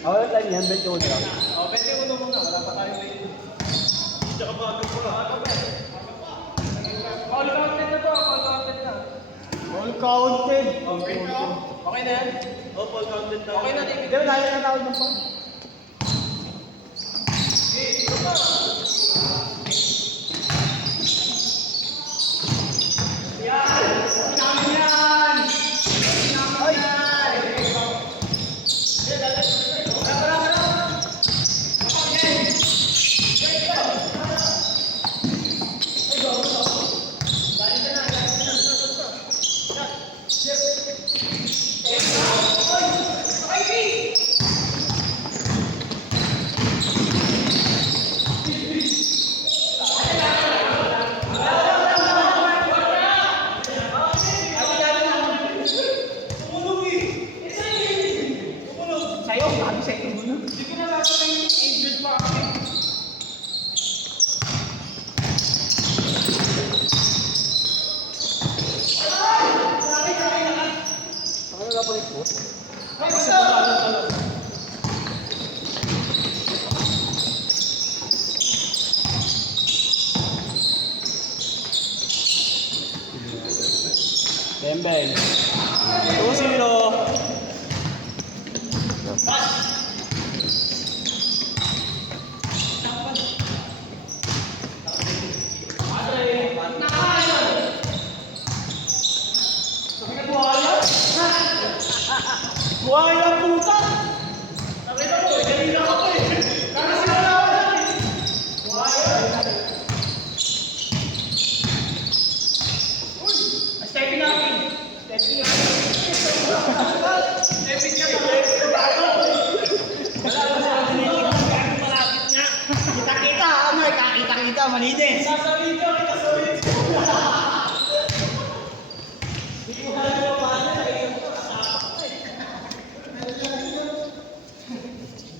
Wala tayo yan, 21 lang. O, 21 muna. Wala pa tayo ngayon. Tsaka bago pa. All counted na to. All counted na. All counted. Okay na yan? Oo, all counted na. Okay na, David. Hindi, wala na tawag ng phone. Bembeng. 2-0. Buhaya puta! Nakita mo, kanina ako eh. Kaya sila na eh. Buhaya. Uy! Stepping natin. Stepping natin. Stepping ka na. Wala ba sa kanina? Malapit nga. Kita-kita. Ano eh? Kakita-kita. Malinis. Nasa video. Kita sa video. Hindi ko kaya mo paano sa iyo.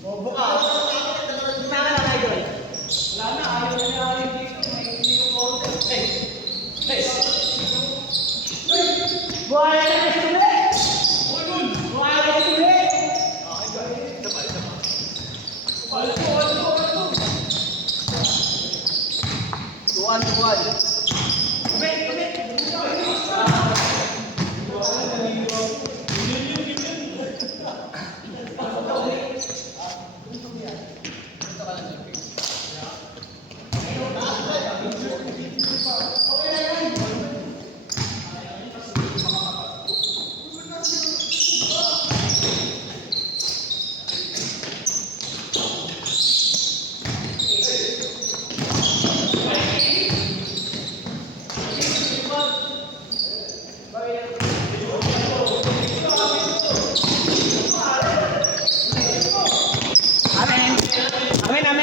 Bobo ka. Wala na, idol. Wala na, ayaw na niya rin dito. Hindi ko po. Hey! Hey! Buhaya na kasi ulit! Buhaya na kasi ulit! Isa pa. Tuwan. Ulit!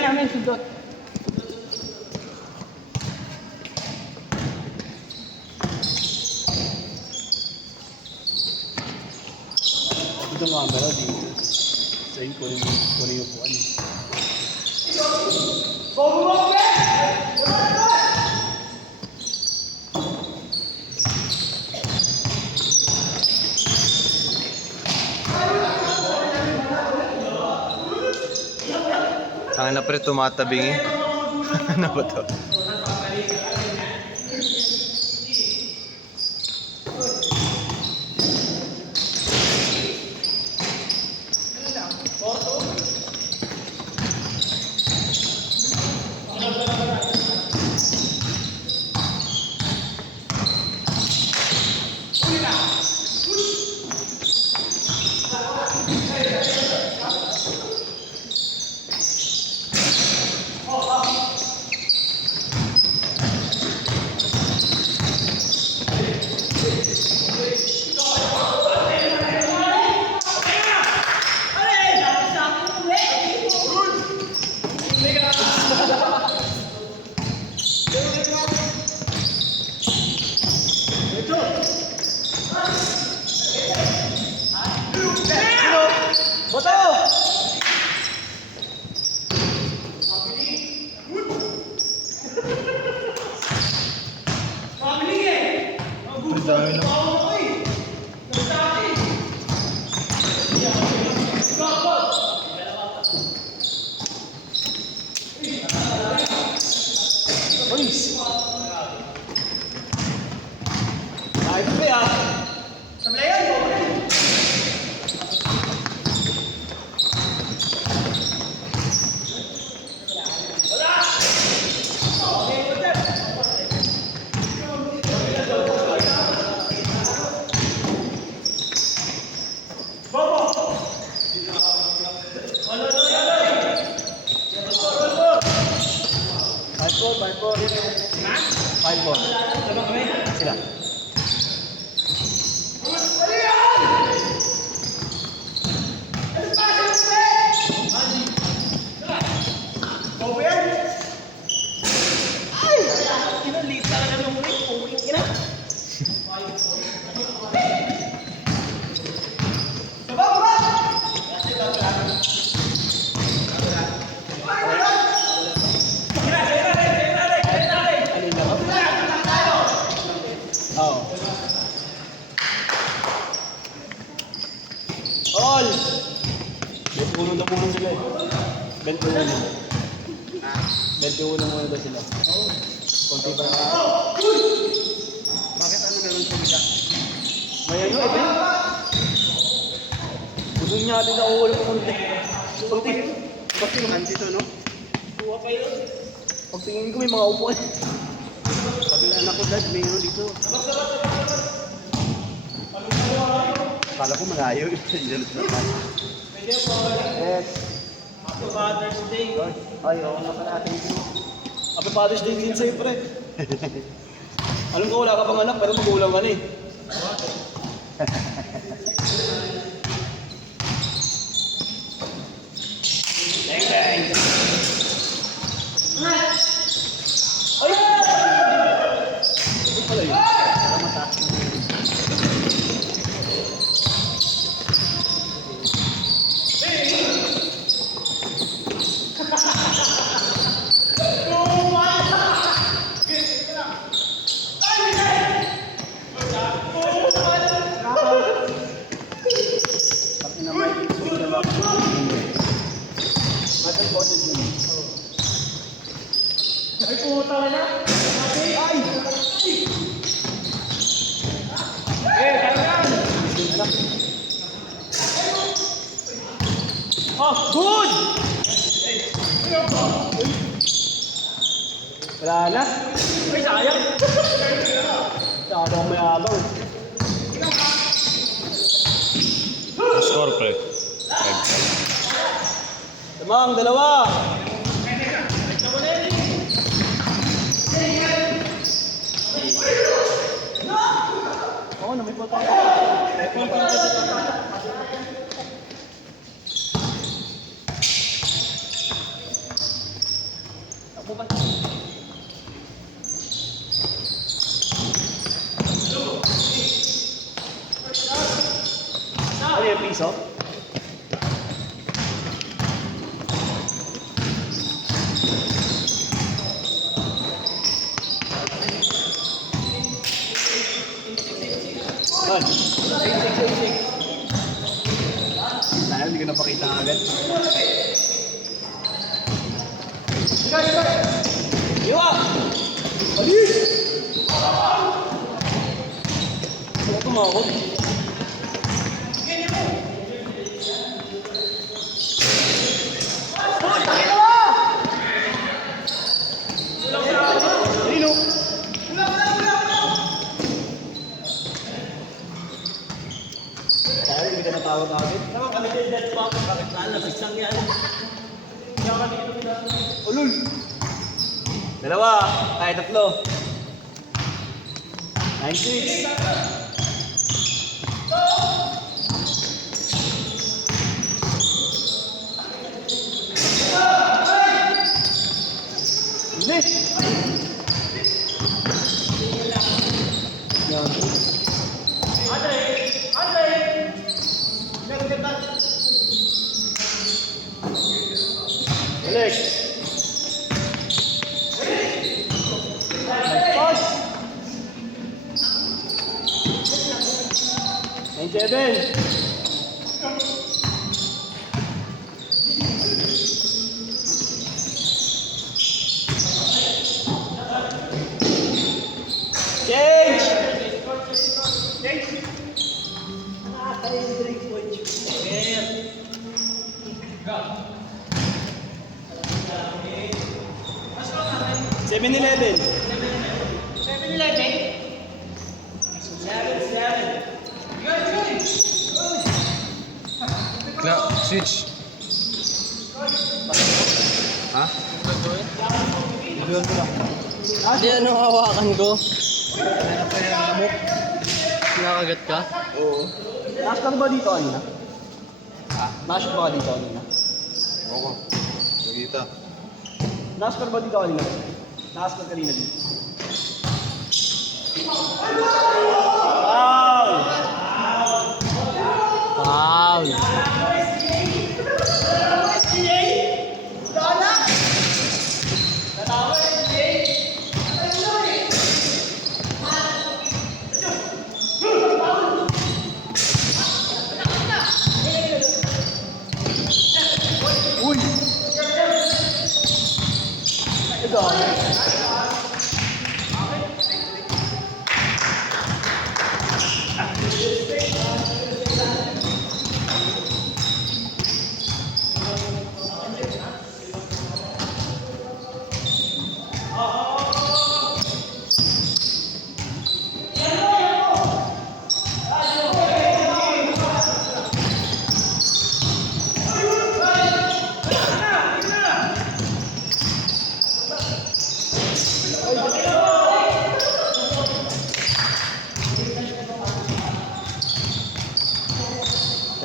Amin, sundot. Dito mga baro, di sa inyo kunin yung upuan. Saan na pre tumatabing eh? Ano ba to? Ha? 5-4. Tama kami? Sila. Kinalita ka na nung ulit. Puking ina. Oo. All! May puno na muna sila eh. 21. 21 muna daw sila. Konti pa na. Bakit ano meron sa bida? May ano eh. Gusto niya din ako ulit konti. Konti. Konti naman dito, no? Kuha pa yun. Pagtingin ko may mga upuan. Sabi na anak ko, Dad, may ano dito. Kala ko malayo. Diyan na tayo. Yes. Happy Father's Day. Ay, oo nga pala atin ito. Happy Father's Day din sa'yo, pre. Alam ko wala ka pang anak, pero magulang ka na eh. Ay! Ito pala yun. Para mataas mo. Pati naman, gusto ko na mas important yun. Ay, puta ka na. Ay! Talagang. Anak. Oh, good! Wala na. Ay, sayang. Masyadong mayabang. Score, pre. Tamang, dalawa. Oo, na may potong. Ano yung piso? Man. Tayo, hindi ko napakita agad. Iwa! Alis! Wala tumakot. Nino! Tayo, hindi ka natawag agad. Tama kami din dahil pa ako. Bakit lalabas lang yan? Hindi ako kami Ulul! Dalawa, ay tatlo. 9-6. Hindi. Yan. Balik. Pass. 9-7. Change. Seven 11. 7-Eleven. 7-7. Switch. Ha? Doon ko lang. Hindi, ano hawakan ko? Meron pa yung lamok. Nakagat ka? Oo. Naskar ba dito kanina? Ha? Naskar ba dito kanina? Oo. Nakita. Naskar ba dito kanina? Naskar kanina dito. Foul! Uy! Ito.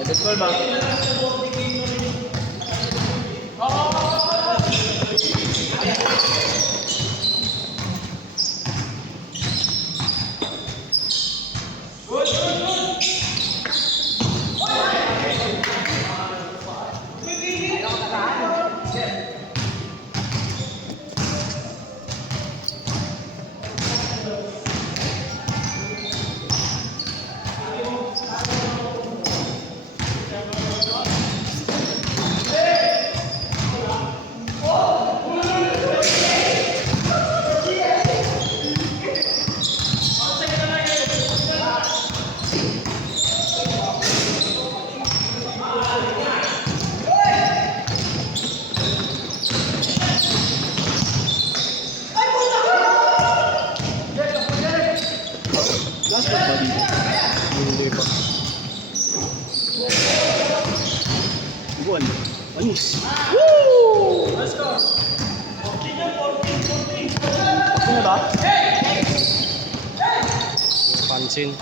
Let's go ba? Naskar ba dito? Hindi pa. Buwan. Anis. Okay na ba? Pansin.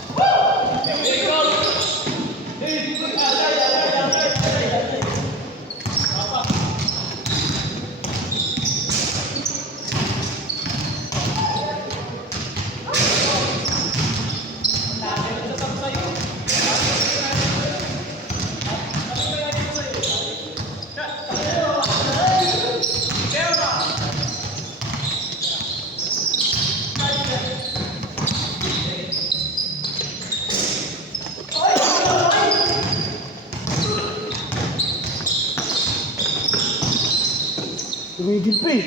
Tumigil pa eh.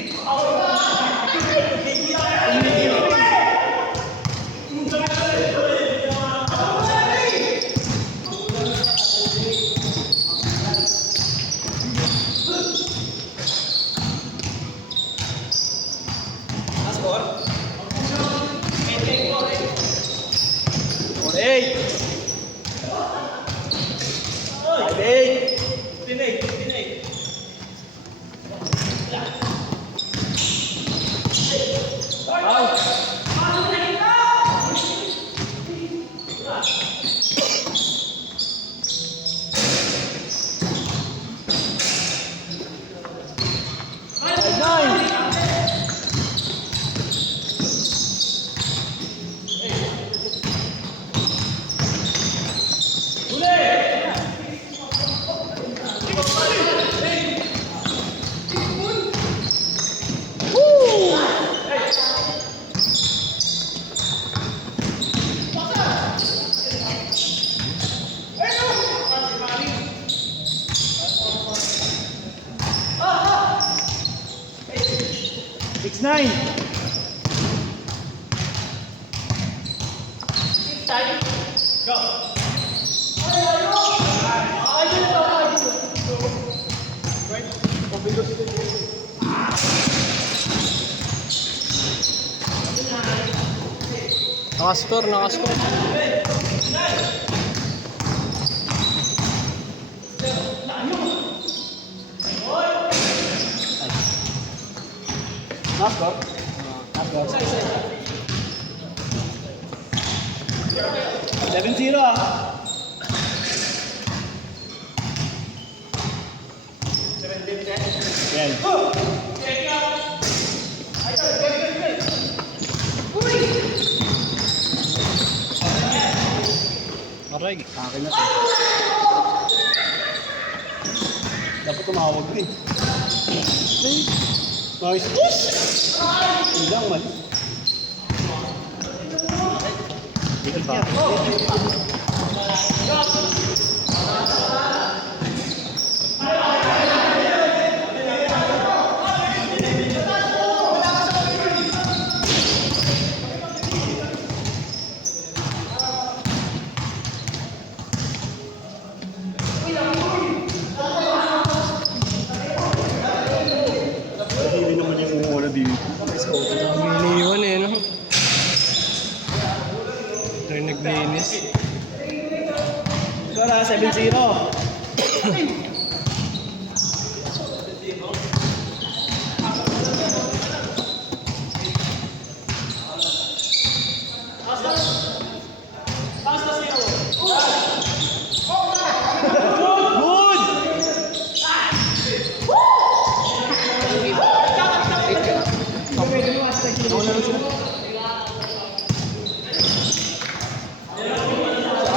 Eight. 5-8. Six, nine. Nakaskor, nakaskor. Naskor? Naskor 7-0 ah. Yan. Aray, akin na to. Dapat tumawag ko eh. Nice push! Hindi lang, mali. Ikot pa. Hindi naman yung wala dito. Iniiwan eh, no? Ito yung naglinis. Ikaw na, 7-0.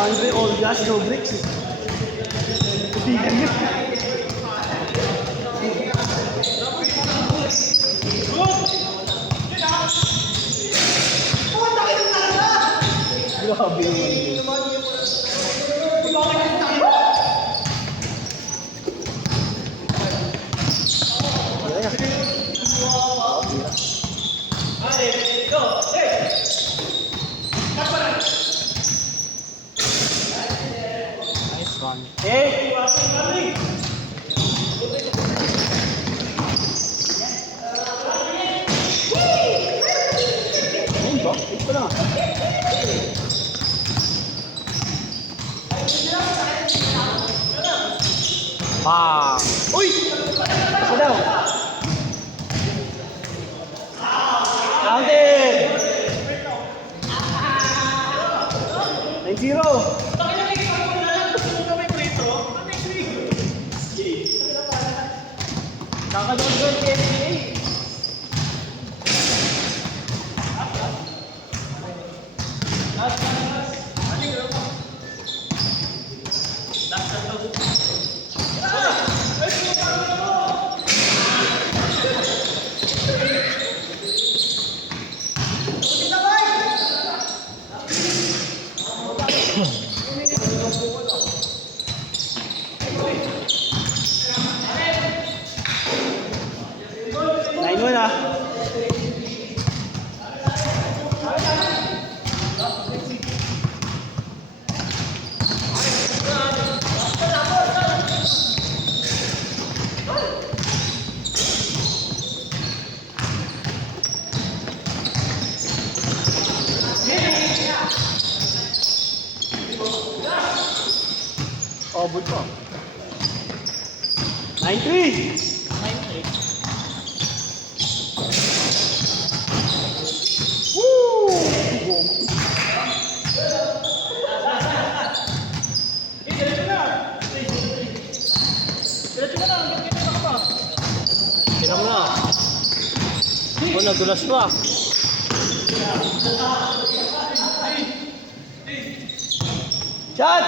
Andre Olgas, no bricks eh. Tigan niya. Grabe naman yun. Nice one. Eh! Ayun ba? Ayun pa lang. Bang! Uy! Isa daw. Counted! 9-0. Kakanood ko yung NBA. Nine mo na. Oh, pa. 9-3. Tingnan mo na. Oh, nadulas pa. Shot!